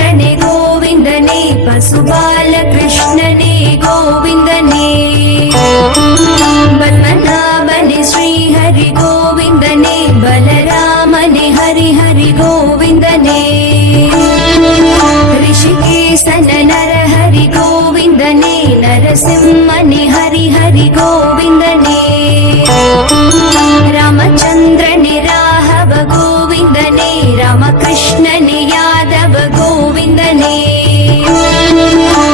ராமச்சந்திரனே கோவிந்தனே பசுபாலகிருஷ்ணனே கோவிந்தனே பத்மநாபனே ஸ்ரீஹரி கோவிந்தனே பலராமனே ஹரி ஹரி கோவிந்தனே ரிஷிகேசன நரஹரி கோவிந்தனே நரசிம்மனே ஹரி ஹரி கோவிந்தனே ராமச்சந்திரனே ராഘவ கோவிந்தனே ராமகிருஷ்ணனே யாதவ கோவிந்தனே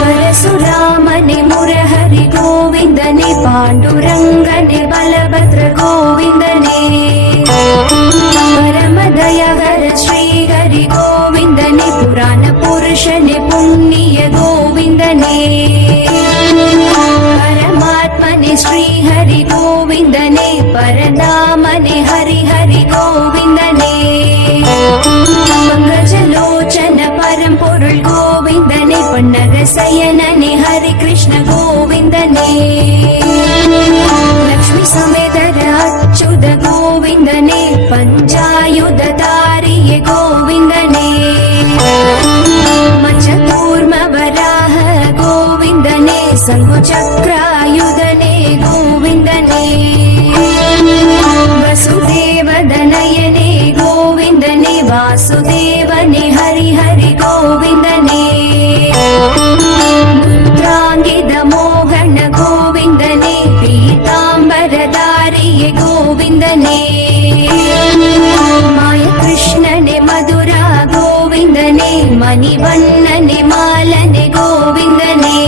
பரசுராமனே முரஹரி கோவிந்தனே பாண்டுரங்கனே பலபத்ர கோவிந்தனே பரமதயகர ஸ்ரீஹரி கோவிந்தனே புராண புருஷனே புண்ணிய கோவிந்தனே பரமாத்மனே ஸ்ரீஹரி கோவிந்தனே பரதாமனே ஹரி ஹரி கோவிந்தனே பங்கஜலோச்சன பரம்பொருள் கோவிந்தனே பன்னகசயனனே ஹரி கிருஷ்ண கோவிந்தனே லக்ஷ்மி சமேதர அச்சுத கோவிந்தனே பஞ்சாயுததாரிய கோவிந்தனே மச்சகூர்ம வராஹ கோவிந்தனே சங்குச்சக்ராயுதனே கோவிந்தனே வசுதேவதனயனே கோவிந்தனே வாசுதேவனே ஹரி ஹரி கோவிந்தனே முத்ராங்கித மோகன கோவிந்தனே பீதாம்பரதாரிய கோவிந்தனே மாய கிருஷ்ணனே மதுரா கோவிந்தனே மணிவண்ணனே மாலனே கோவிந்தனே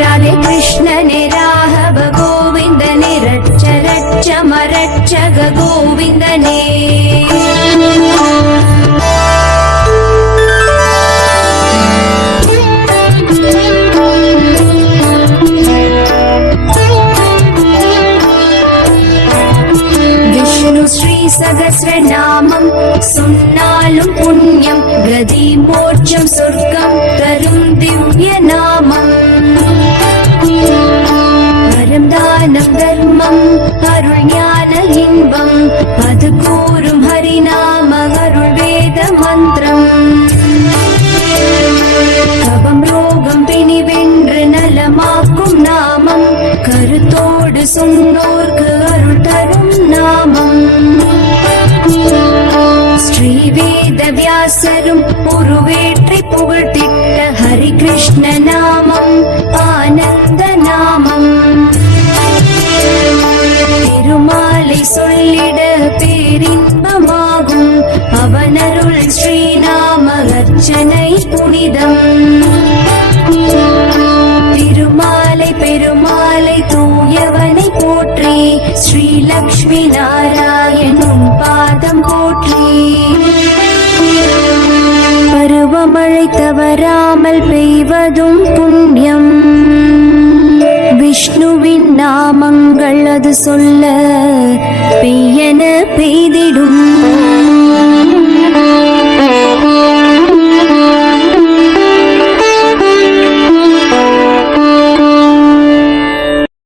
ராதே கிருஷ்ணனே ராഘவ கோவிந்தனே ரட்ச ரட்ச மரட்சக கோவிந்தனே விஷ்ணு ஸ்ரீ சகஸ்ரநாமம் சொன்னாலும் புண்ணியம் கதி மோட்சம் சொர்க்கம் தரும் திவ்ய நாமம் பரம் தானம் தர்மம் அருள் ஞான இன்பம் அது கூறும் ஹரிநாம அருள் வேத மந்திரம் கபம் ரோகம் பிணி வென்று நலமாக்கும் நாமம் கருத்தோடு சொன்னோர்க்கு அருள் தரும் நாமம் ஸ்ரீ வேத வியாசரும் உருவேற்றி புகழ்த்திட்ட ஹரி கிருஷ்ண நாமம் ஆனந்த நாமம் திருமாலை சொல்லிட பேரின்பமாகும் அவனருள் ஸ்ரீநாம அர்ச்சனை புனிதம் திருமாலை பெருமாளை தூயவனை போற்றி ஸ்ரீ லக்ஷ்மி நாராயணன் பாதம் போற்றி பருவமழை தவறாமல் பெய்வதும் புண்ணியம் விஷ்ணுவின் நாமங்கள் அது சொல்ல பெய்யன பெய்திடும்